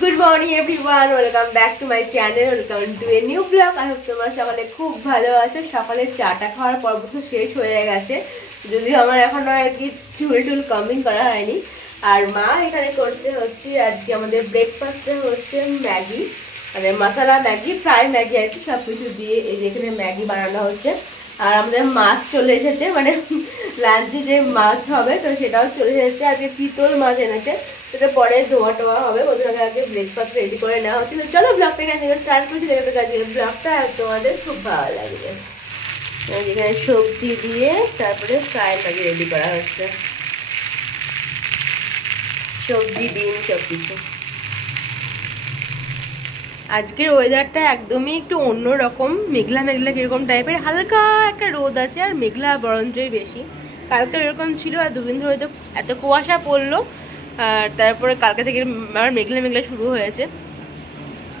Good morning everyone, welcome back to my channel, welcome to a new blog. I hope তোমরা সকালে খুব ভালো আছো। সকালে চাটা খাওয়ার পর্ব তো শেষ হয়ে গেছে, যদিও আমার এখনো আর কি চুল কামিং করা হয়নি। আর মা এখানে করতে হচ্ছে আজকে আমাদের ব্রেকফাস্টে হচ্ছে ম্যাগি, মানে মশলা ম্যাগি, ফ্রাই ম্যাগি আর কি, সব কিছু দিয়ে এই যে এখানে ম্যাগি বানানো হচ্ছে। আর আমাদের মাছ চলে এসেছে, মানে লাঞ্চে যে মাছ হবে তো সেটাও চলে এসেছে। আজকে পিতল মাছ এনেছে, সেটা পরে ধোয়া টোয়া হবে। ওদের আগে ব্রেকফাস্ট রেডি করে নেওয়া হচ্ছে। চলো ব্লগটা এখান থেকে স্টার্ট করছি। দেখতে কাজে ব্লগটা তোমাদের খুব ভালো লাগবে। এখানে সবজি দিয়ে তারপরে ফ্রাই ম্যাগি রেডি করা হচ্ছে, সবজি ডিম সব কিছু। আজকের ওয়েদারটা একদমই একটু অন্যরকম, মেঘলা মেঘলা কিরকম টাইপের, হালকা একটা রোদ আছে আর মেঘলা বরঞ্চই বেশি। কালকে এরকম ছিল, আর দুদিন ধরে তো এত কুয়াশা পড়লো। আর তারপরে কালকে থেকে আবার মেঘলা মেঘলা শুরু হয়েছে।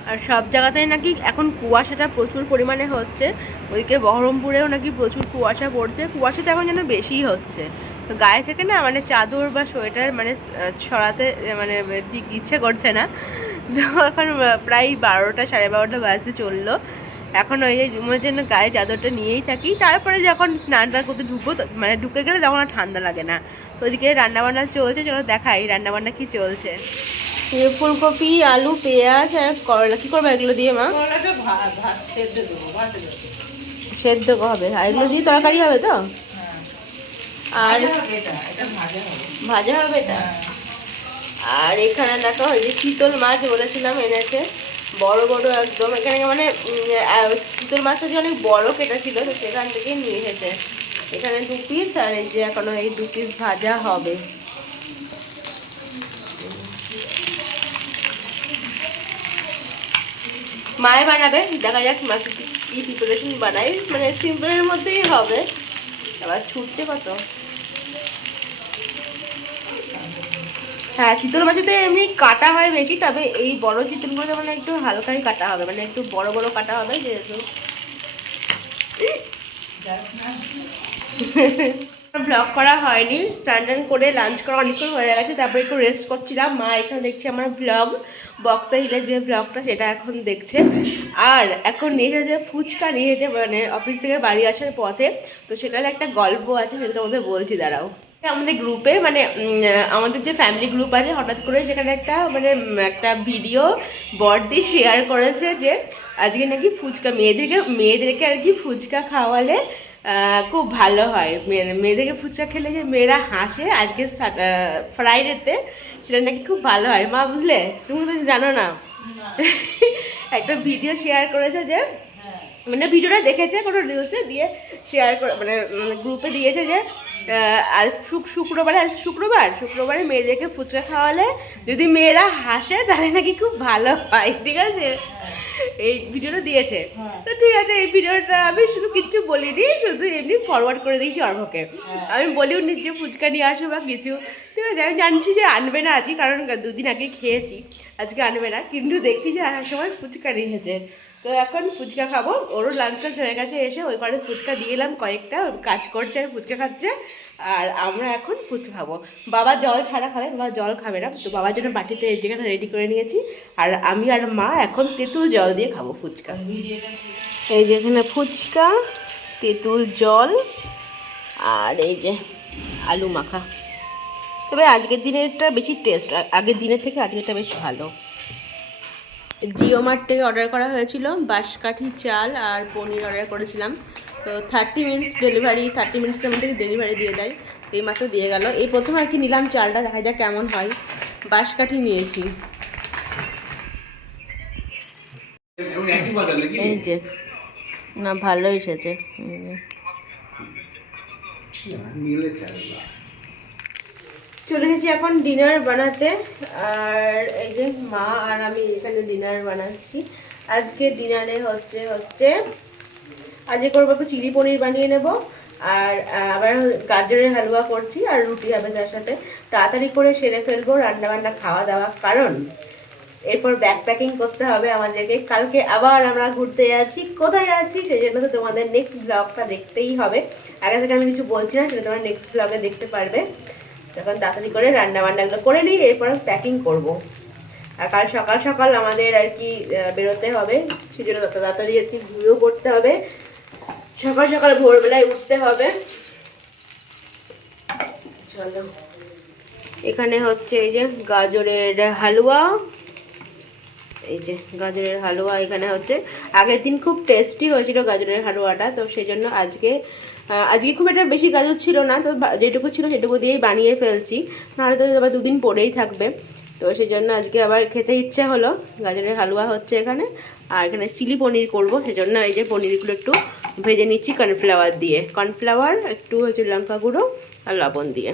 আর সব জায়গাতেই নাকি এখন কুয়াশাটা প্রচুর পরিমাণে হচ্ছে। ওইদিকে বহরমপুরেও নাকি প্রচুর কুয়াশা পড়ছে। কুয়াশাটা এখন যেন বেশিই হচ্ছে, তো গায়ে থেকে না মানে চাদর বা সোয়েটার মানে ছড়াতে মানে ঠিক ইচ্ছে করছে না। তো এখন প্রায় 12টা 12:30 বাজতে চললো। এখন ওই যে রুমের জন্য গায়ে চাদরটা নিয়েই থাকি। তারপরে যখন স্নানটা করতে ঢুকবো, মানে ঢুকে গেলে তখন আর ঠান্ডা লাগে না। তো ওইদিকে রান্নাবান্না চলছে, চলো দেখাই রান্নাবান্না কি চলছে। ফুলকপি, আলু, পেঁয়াজ আর করলা। কি করবে এগুলো দিয়ে মা? সেদ্ধ হবে, আর এগুলো দিয়ে তরকারি হবে তো? আর ভাজা হবে এটা। আর এখানে দেখো ওই যে চিতল মাছ বলেছিলাম এনেছে, বড় বড় একদম। এখানে মানে চিতল মাছটা যে অনেক বড় কেটা ছিল, তো সেখান থেকে নিয়ে এসেছে। এখানে 2 পিস, আর এই যে এখনো এই 2 পিস ভাজা হবে। মায়ে বানাবে, দেখা যাক মা কি প্রিপারেশন বানাই। মানে সিম্পলের মধ্যেই হবে, আবার ছুটছে কত। হ্যাঁ, চিতল মাছেতে এমনি কাটা হয় বেশি, তবে এই বড় চিতলগুলো মানে একটু হালকাই কাটা হবে, মানে একটু বড় বড় কাটা হবে যেহেতু। ব্লগ করা হয়নি, স্নান টান করে লাঞ্চ করা অনেকক্ষণ হয়ে গেছে, তারপরে একটু রেস্ট করছিলাম। মা এখানে দেখছে আমার ব্লগ, বক্সে হিলে যে ব্লগটা সেটা এখন দেখছে। আর এখন নিয়ে যে ফুচকা নিয়েছে, মানে অফিস থেকে বাড়ি আসার পথে, তো সেটার একটা গল্প আছে, সেটা তোমাদের বলছি, দাঁড়াও। আমাদের গ্রুপে মানে আমাদের যে ফ্যামিলি গ্রুপ আছে, হঠাৎ করে সেখানে একটা মানে একটা ভিডিও বড়দি শেয়ার করেছে যে আজকে নাকি ফুচকা মেয়েদেরকে আর কি ফুচকা খাওয়ালে খুব ভালো হয়। মেয়েদেরকে ফুচকা খেলে যে মেয়েরা হাসে আজকে ফ্রাইডেতে, সেটা নাকি খুব ভালো হয়। মা বুঝলে, তুমি তো জানো না। একটা ভিডিও শেয়ার করেছে যে, মানে ভিডিওটা দেখেছে কোনো রিলসে, দিয়ে শেয়ার করে মানে গ্রুপে দিয়েছে যে আজ শুক্রবারে মেয়েদেরকে ফুচকা খাওয়ালে যদি মেয়েরা হাসে তাহলে নাকি খুব ভালো হয়। ঠিক আছে, এই ভিডিওটা দিয়েছে। তো ঠিক আছে, এই ভিডিওটা আমি শুধু কিচ্ছু বলিনি, শুধু এমনি ফরওয়ার্ড করে দিয়েছি অর্ঘকে। আমি বলিও নি যে ফুচকা নিয়ে আসো বা কিছু। ঠিক আছে, আমি জানছি যে আনবে না আজকে, কারণ 2 দিন আগে খেয়েছি, আজকে আনবে না। কিন্তু দেখছি যে আসার সময় ফুচকা নিয়ে এসেছে, তো এখন ফুচকা খাবো। ওরও লাঞ্চ টাঞ্চ হয়ে গেছে, এসে ওই পারে ফুচকা দিয়ে এলাম কয়েকটা, কাজ করছে আর ফুচকা খাচ্ছে। আর আমরা এখন ফুচকা খাবো। বাবা জল ছাড়া খাবে, বাবা জল খাবে না, তো বাবার জন্য বাটিতে এই জায়গাটা রেডি করে নিয়েছি। আর আমি আর মা এখন তেঁতুল জল দিয়ে খাবো ফুচকা। এই যে এখানে ফুচকা, তেঁতুল জল, আর এই যে আলু মাখা। তবে আজকের দিনেরটা বেশি টেস্ট, আগের দিনের থেকে আজকেরটা বেশ ভালো। জিও মার্ট থেকে অর্ডার করা হয়েছিল বাঁশকাঠি চাল আর পনির অর্ডার করেছিলাম। তো 30 মিনিটস ডেলিভারি, 30 মিনিটসের মধ্যে ডেলিভারি দিয়ে দেয়। এই মাত্র দিয়ে গেল। এই প্রথম আর কি নিলাম চালটা, দেখা যাক কেমন হয়। বাঁশকাঠি নিয়েছি। এই যে না, ভালো এসেছে। চলে এসেছি এখন ডিনার বানাতে। আর এই যে মা আর আমি এখানে ডিনার বানাচ্ছি। আজকে ডিনারে হচ্ছে আজকে করবো একটু চিলি পনির বানিয়ে নেব, আর আবার গাজরের হালুয়া করছি, আর রুটি হবে তার সাথে। তাড়াতাড়ি করে সেরে ফেলবো রান্নাবান্না খাওয়া দাওয়া, কারণ এরপর ব্যাগ প্যাকিং করতে হবে আমাদেরকে। কালকে আবার আমরা ঘুরতে যাচ্ছি, কোথায় যাচ্ছি সেই জন্য তো তোমাদের নেক্সট ব্লগটা দেখতেই হবে। আগে থেকে আমি কিছু বলছি না, সেটা তোমরা নেক্সট ব্লগে দেখতে পারবে। তখন তাড়াতাড়ি করে রান্নাবান্নাগুলো করে নিই, এরপর প্যাকিং করব। আর কাল সকাল সকাল আমাদের আর কি বেরোতে হবে, সেজন্য তাড়াতাড়ি আর কি ঘুরেও করতে হবে, সকাল সকাল ভোরবেলায় উঠতে হবে। চলো, এখানে হচ্ছে এই যে গাজরের হালুয়া, এই যে গাজরের হালুয়া এখানে হচ্ছে। আগের দিন খুব টেস্টি হয়েছিল গাজরের হালুয়াটা, তো সেই জন্য আজকে খুব একটা বেশি গাজর ছিল না, তো যেটুকু ছিল সেটুকু দিয়েই বানিয়ে ফেলছি, নাহলে তো আবার দুদিন পরেই থাকবে। তো সেই জন্য আজকে আবার খেতে ইচ্ছে হলো। গাজরের হালুয়া হচ্ছে এখানে, আর এখানে চিলি পনির করবো, সেজন্য এই যে পনিরগুলো একটু ভেজে নিচ্ছি কর্নফ্লাওয়ার দিয়ে, কর্নফ্লাওয়ার একটু হচ্ছে লঙ্কা গুঁড়ো আর লবণ দিয়ে।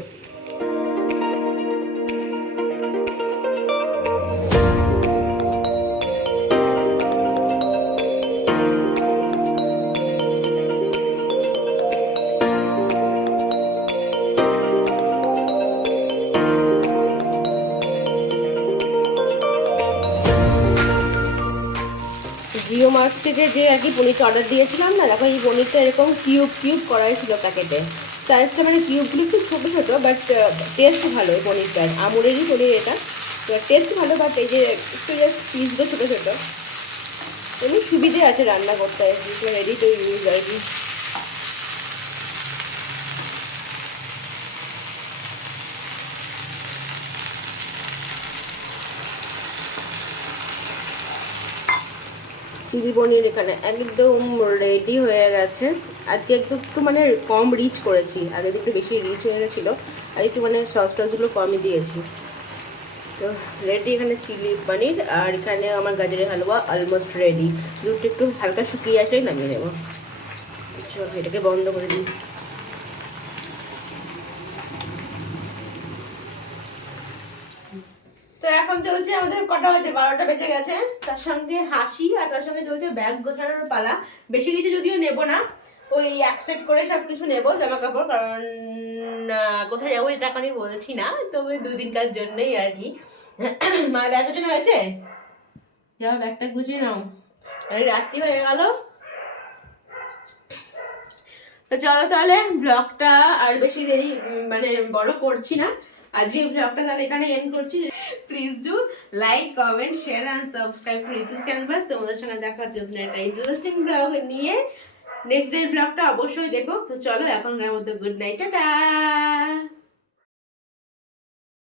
জিও মার্ট থেকে যে আর কি পনিরটা অর্ডার দিয়েছিলাম না, দেখো এই পনিরটা এরকম কিউব কিউব করাই ছিল প্যাকেটে। সাইজটা মানে কিউবগুলো একটু ছোটো ছোটো, বাট টেস্ট ভালো এই পনিরটার, আমুলেরই পনির এটা, টেস্ট ভালো, বাট এই যে একটু জাস্ট পিসগুলো ছোটো ছোটো, এমনি সুবিধে আছে রান্না করতে, রেডি টু ইউজ আর কি। চিলি পনির এখানে একদম রেডি হয়ে গেছে। আজকে একটু মানে কম রিচ করেছি, আগে একটু বেশি রিচ হয়ে গেছিলো, আর একটু মানে সস টসগুলো কমই দিয়েছি। তো রেডি এখানে চিলি পনির, আর এখানে আমার গাজরের হালুয়া অলমোস্ট রেডি। দুধটা একটু হালকা শুকিয়ে আসলেই নামিয়ে নেবো। চলো এটাকে বন্ধ করে দিই। তো এখন চলছে আমাদের, কটা বাজে, 12টা বেজে গেছে, তার সঙ্গে হাসি আর তার সঙ্গে চলছে ব্যাগ গোছানোর পালা। বেশি কিছু যদিও নেবো না, ওই এক সেট করে সব কিছু নেবো জামা কাপড়, কারণ কোথায় যাবো এটা এখনই বলছি না, তবে 2 দিনকার জন্যই আর কি। মা ব্যাগ গোছানো হয়েছে, যাও ব্যাগটা গুছিয়ে নাও, আর রাত্রি হয়ে গেল। তো চলো তাহলে ব্লগটা আর বেশি দেরি মানে বড় করছি না, আজকে ব্লগটা তাহলে এখানে এন্ড করছি। Please do like, comment, share and subscribe to ঋতুস canvas. তোমাদের সঙ্গে দেখা হচ্ছে নতুন একটা ইন্টারেস্টিং ব্লগ নিয়ে। নেক্সট ডে ব্লগটা অবশ্যই দেখো। তো চলো এখনকার মতো গুড নাইট, টাটা।